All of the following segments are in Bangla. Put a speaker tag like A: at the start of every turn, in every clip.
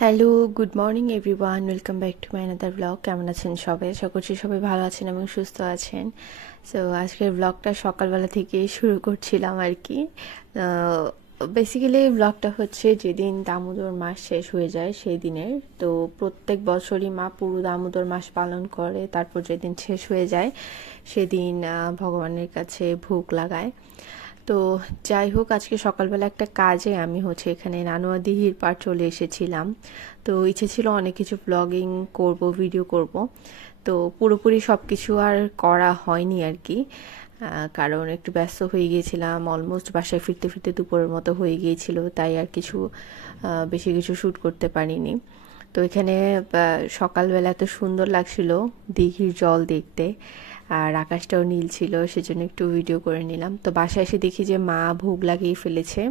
A: Hello good morning everyone welcome back to my another blog কেমন আছেন সবাই? আশা করছি সবাই ভালো আছেন এবং সুস্থ আছেন। সো আজকের ব্লগটা সকালবেলা থেকে শুরু করছিলাম আর কি। বেসিক্যালি ব্লগটা হচ্ছে যেদিন দামোদর মাস শেষ হয়ে যায় সেই দিনের। তো প্রত্যেক বছরই মা পুরো দামোদর মাস পালন করে, তারপর যেদিন শেষ হয়ে যায় সেদিন ভগবানের কাছে ভোগ লাগায়। তো যাই হোক, আজকে সকালবেলা একটা কাজে আমি হচ্ছে এখানে নানুয়া দিহির পার চলে এসেছিলাম। তো ইচ্ছে ছিল অনেক কিছু ব্লগিং করব ভিডিও করব। তো পুরোপুরি সব কিছু আর করা হয়নি আর কি। কারণ একটু ব্যস্ত হয়ে গিয়েছিলাম অলমোস্ট বাসায় ফিরতে ফিরতে দুপুরের মতো হয়ে গিয়েছিল, তাই আর কিছু বেশি কিছু শ্যুট করতে পারিনি। তো এখানে সকালবেলা এত সুন্দর লাগছিল দিঘির জল দেখতে, আর আকাশটাও নীল ছিল, সেজন্য একটু ভিডিও করে নিলাম। তো বাসায় এসে দেখি যে মা ভোগ লাগিয়ে ফেলেছে।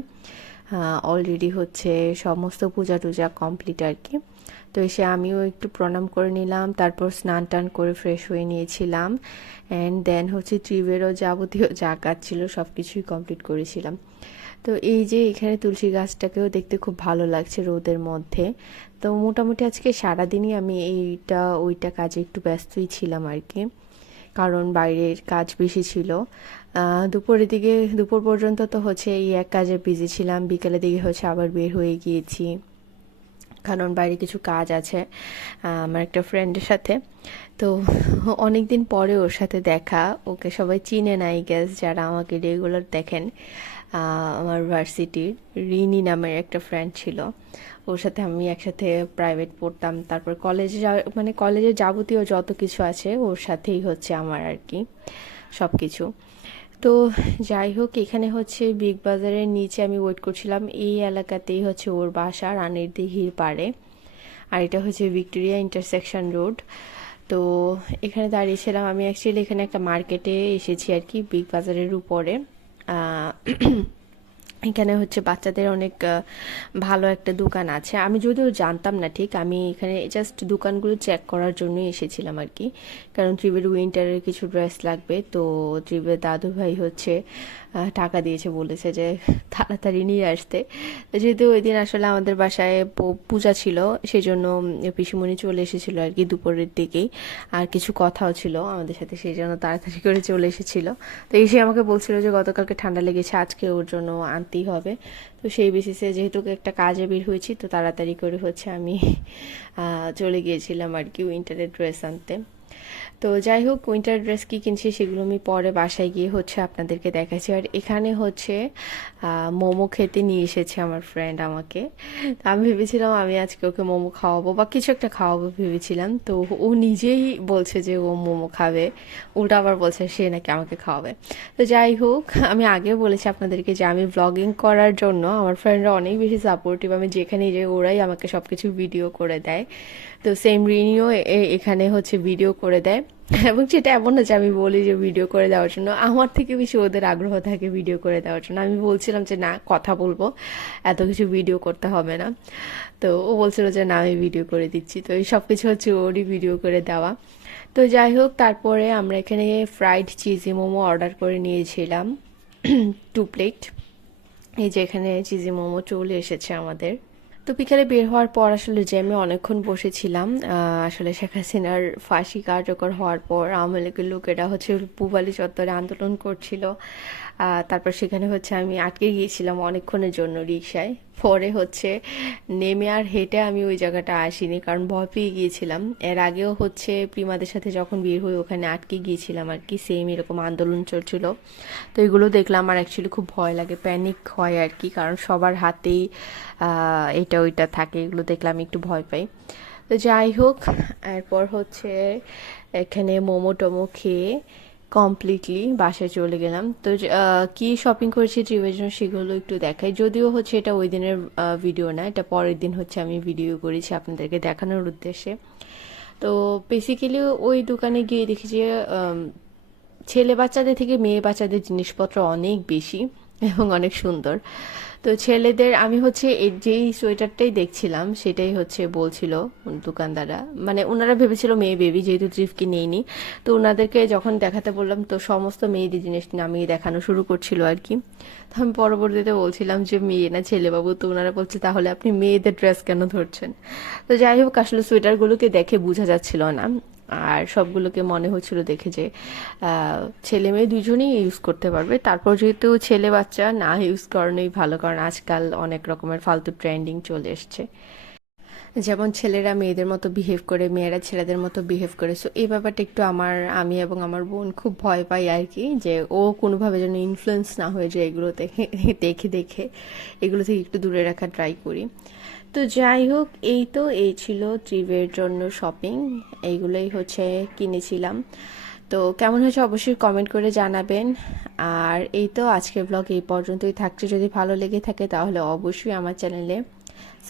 A: অলরেডি হচ্ছে সমস্ত পূজা টুজা কমপ্লিট আর কি। তো এসে আমিও একটু প্রণাম করে নিলাম, তারপর স্নান টান করে ফ্রেশ হয়ে নিয়েছিলাম। অ্যান্ড দেন হচ্ছে ট্রিপেরও যাবতীয় যা কাজ ছিল সব কিছুই কমপ্লিট করেছিলাম। তো এই যে এখানে তুলসী গাছটাকেও দেখতে খুব ভালো লাগছে রোদের মধ্যে। তো মোটামুটি আজকে সারাদিনই আমি এইটা, ওইটা কাজে একটু ব্যস্তই ছিলাম আর কি। কারণ বাইরের কাজ বেশি ছিল। দুপুরের দিকে, দুপুর পর্যন্ত তো হচ্ছে এই এক কাজে বিজি ছিলাম। বিকেলের দিকে হচ্ছে আবার বের হয়ে গিয়েছি। কারণ বাইরে কিছু কাজ আছে আমার একটা ফ্রেন্ডের সাথে। তো অনেক দিন পরে ওর সাথে দেখা। ওকে সবাই চিনে নাই গ্যাস যারা আমাকে রেগুলার দেখেন। আমার ভার্সিটির রিনি নামের একটা ফ্রেন্ড ছিল। ওর সাথে আমি একসাথে প্রাইভেট পড়তাম। তারপর কলেজে মানে কলেজে যাবতীয় যত কিছু আছে, ওর সাথেই হচ্ছে আমার আর কি। সব কিছু তো যাই হোক, এখানে হচ্ছে বিগ বাজারের নিচে আমি ওয়েট করছিলাম। এই এলাকাতেই হচ্ছে ওর বাসা রানীর দিঘির পাড়ে। আর এটা হচ্ছে ভিক্টোরিয়া ইন্টারসেকশন রোড তো এখানে দাঁড়িয়েছিলাম। আমি অ্যাকচুয়ালি এখানে একটা মার্কেটে এসেছি আর কি বিগ বাজারের উপরে। 啊 এখানে হচ্ছে বাচ্চাদের অনেক ভালো একটা দোকান আছে। আমি যদিও জানতাম না, ঠিক? আমি এখানে জাস্ট দোকানগুলো চেক করার জন্যই এসেছিলাম আর কি। কারণ ত্রিবের উইন্টারের কিছু ড্রেস লাগবে, তো ত্রিবের দাদু ভাই হচ্ছে টাকা দিয়েছে, বলেছে যে তাড়াতাড়ি নিয়ে আসতে। যেহেতু ওই দিন আসলে আমাদের বাসায় পূজা ছিল সেই জন্য পিসিমণি চলে এসেছিল আর কি দুপুরের দিকেই। আর কিছু কথাও ছিল আমাদের সাথে সেই জন্য তাড়াতাড়ি করে চলে এসেছিল। তো এসে আমাকে বলছিল যে গতকালকে ঠান্ডা লেগেছে, আজকে ওর জন্য আনতেই হবে। তো সেই বেসিসে যেহেতু একটা কাজে বের হয়েছি, তো তাড়াতাড়ি করে হচ্ছে আমি চলে গিয়েছিলাম আর কি উইন্টারের ড্রেস আনতে। তো যাই হোক উইন্টার ড্রেস কি কিনছি সেগুলো আমি পরে বাসায় গিয়ে হচ্ছে আপনাদেরকে দেখাচ্ছি। আর এখানে হচ্ছে মোমো খেতে নিয়ে এসেছে আমার ফ্রেন্ড আমাকে। আমি ভেবেছিলাম আমি আজকে ওকে মোমো খাওয়াবো বা কিছু একটা খাওয়াবো ভেবেছিলাম। তো ও নিজেই বলছে যে ও মোমো খাবে। উল্টা আবার বলছে সে নাকি আমাকে খাওয়াবে। তো যাই হোক, আমি আগে বলেছি আপনাদেরকে যে আমি ব্লগিং করার জন্য আমার ফ্রেন্ডরা অনেক বেশি সাপোর্টিভ আমি যেখানে যাই, ওরাই আমাকে সব কিছু ভিডিও করে দেয়। তো সেম রিনিও এখানে হচ্ছে ভিডিও করে দেয়। এবং সেটা এমন না যে আমি বলি যে ভিডিও করে দেওয়ার জন্য। আমার থেকে বেশি ওদের আগ্রহ থাকে ভিডিও করে দেওয়ার জন্য। আমি বলছিলাম যে, না, কথা বলব। এত কিছু ভিডিও করতে হবে না। তো ও বলছিল যে, না, আমি ভিডিও করে দিচ্ছি। তো এই সব কিছু হচ্ছে ওরই ভিডিও করে দেওয়া। তো যাই হোক, তারপরে আমরা এখানে ফ্রাইড চিজি মোমো অর্ডার করে নিয়েছিলাম। টু প্লেট এই যে এখানে চিজি মোমো চলে এসেছে আমাদের। তো বিকালে বের হওয়ার পর আসলে যে আমি অনেকক্ষণ বসেছিলাম। আসলে শেখ হাসিনার ফাঁসি কার্যকর হওয়ার পর আওয়ামী লীগের লোকেরা হচ্ছে পুবালি চত্বরে আন্দোলন করছিল। তারপর সেখানে হচ্ছে আমি আটকে গিয়েছিলাম অনেকক্ষণের জন্য রিক্সায় পরে হচ্ছে নেমে আর হেঁটে আমি ওই জায়গাটা আসিনি, কারণ ভয় পেয়ে গিয়েছিলাম। এর আগেও হচ্ছে প্রিমাদের সাথে যখন বের হই ওখানে আটকে গিয়েছিলাম আর কি সেম এরকম আন্দোলন চলছিল। তো এগুলো দেখলাম আর অ্যাকচুয়ালি খুব ভয় লাগে প্যানিক হয় আর কি, কারণ সবার হাতেই এটা ওইটা থাকে, এগুলো দেখলে আমি একটু ভয় পাই। তো যাই হোক, এরপর হচ্ছে এখানে মোমো টোমো খেয়ে কমপ্লিটলি বাসায় চলে গেলাম। তো কি শপিং করেছি ট্রিপের জন্য সেগুলো একটু দেখাই। যদিও হচ্ছে এটা ওই দিনের ভিডিও না, এটা পরের দিন হচ্ছে আমি ভিডিও করেছি আপনাদেরকে দেখানোর উদ্দেশ্যে। তো বেসিক্যালি ওই দোকানে গিয়ে দেখি যে ছেলে বাচ্চাদের থেকে মেয়ে বাচ্চাদের জিনিসপত্র অনেক বেশি এবং অনেক সুন্দর। তো ছেলেদের, আমি হচ্ছে যেই সোয়েটারটাই দেখছিলাম, সেটাই হচ্ছে বলছিল দোকানদাররা। মানে ওনারা ভেবেছিল মেয়ে বেবি যেহেতু ট্রিপকে নেইনি তো ওনাদেরকে যখন দেখাতে বললাম, তো সমস্ত মেয়েদের জিনিস নামিয়ে দেখানো শুরু করছিল আর কি। তো আমি পরবর্তীতে বলছিলাম যে, মেয়ে না ছেলে বাবু তো ওনারা বলছে, তাহলে আপনি মেয়েদের ড্রেস কেন ধরছেন? তো যাই হোক, আসলে সোয়েটারগুলোকে দেখে বোঝা যাচ্ছিল না। আর সবগুলোকে মনে হচ্ছিল দেখে যে ছেলে মেয়ে দুজনেই ইউজ করতে পারবে। তারপর যেহেতু ছেলে বাচ্চা না ইউজ করানোই ভালো, কারণ আজকাল অনেক রকমের ফালতু ট্রেন্ডিং চলে এসছে। যেমন ছেলেরা মেয়েদের মতো বিহেভ করে, মেয়েরা ছেলেদের মতো বিহেভ করে। সো এই ব্যাপারটা একটু আমার, আমি এবং আমার বোন খুব ভয় পাই আর কি, যে ও কোনোভাবে যেন ইনফ্লুয়েন্স না হয়ে যায় এগুলো দেখে দেখে দেখে এগুলো থেকে একটু দূরে রাখা ট্রাই করি। তো যাই হোক, এই তো, এই ছিল ট্রিপের জন্য শপিং। এইগুলোই হচ্ছে কিনেছিলাম। তো কেমন হয়েছে অবশ্যই কমেন্ট করে জানাবেন। আর এই তো, আজকের ব্লগ এই পর্যন্তই থাকছে। যদি ভালো লেগে থাকে তাহলে অবশ্যই আমার চ্যানেলে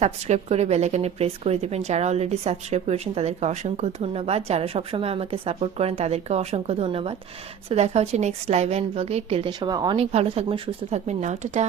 A: সাবস্ক্রাইব করে বেলাইকানে প্রেস করে দেবেন। যারা অলরেডি সাবস্ক্রাইব করেছেন, তাদেরকে অসংখ্য ধন্যবাদ। যারা সবসময় আমাকে সাপোর্ট করেন তাদেরকেও অসংখ্য ধন্যবাদ। সো দেখা হচ্ছে নেক্সট লাইভ অ্যান্ড ব্লগে টিলতে সবাই অনেক ভালো থাকবেন, সুস্থ থাকবেন। নাও, টাটা।